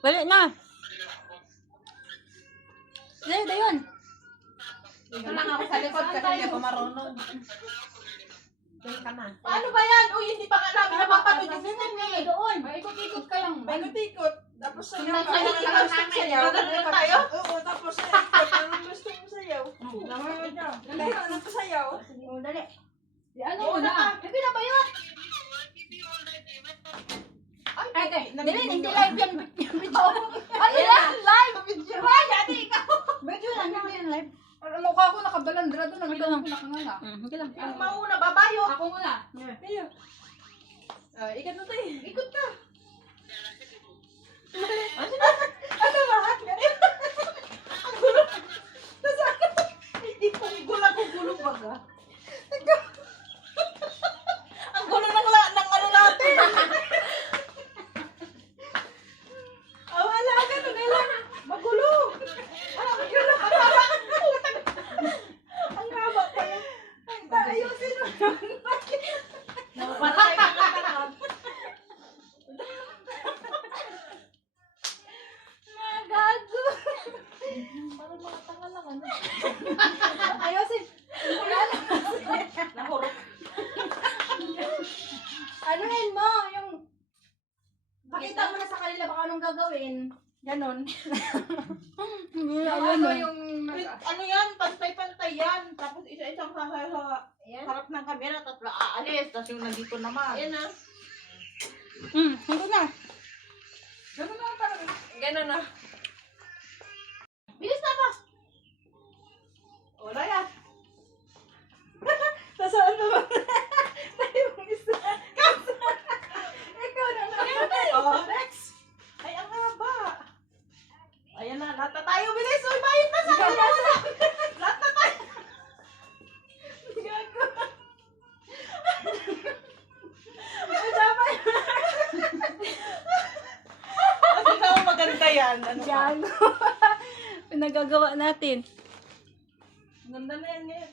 Balik na. Dali, yun. Ito lang ako sa likod kasi hindi ako marunong. Doon ka na. Paano ba yan? Uy, hindi pa nga namin napapanood yung system eh. Doon. Ikot-ikot ka lang. Paikot-ikot. Tapos sayaw ka. Sundan ka lang namin. Magandang tayo? Oo, tapos ikot. Anong gusto mo sayaw? Dali, anong pasayaw? Oh, dali. Di ano Oo, na? Hindi na ba yun? Ay, Dili, hindi live yan. Video. Ano yan? Live? Video. Ay, dati ikaw. Video lang, hindi yan live. Mukha ko nakabalandra doon. Ang bilang ko nakanganga. Sige lang. Ang mauna, babayo. Ako muna. Ayo. Ikat na tayo. Ikot ka. Ano ba? Ang gulo. Hindi po gulo baga. Ang gulo ng ano natin. Wala ka na. Magulo. Ang gulo. Ang haba pa yan. Ayusin mo. Napapatay ka na. Gago. Parang mga tanga lang ano. Ayusin. Nahurok. Anuhin mo, yung... Pakita mo na sa kanila baka anong gagawin. Ganon. Ano yung... Ano yan? Pantay-pantay yan. Tapos isa-isang sa harap ng kamera. Tapos aalis. Tapos yung nandito naman. Ayan na. Ito na. Ganun na parang. Ganon na. Bilis na ba? Wala yan. Nasaan na ba? Tayo mong isa. Ikaw na lang. Oh, next. Ay, ang haba. Ayan na. Lahat na tayo. Bilis. Uy, bayit na sa akin. Lahat na tayo. Gago. Ay, dapat. Kasi naman maganda yan. Ano ba? Gago. Pinagagawa natin. Ganda na yan ngayon.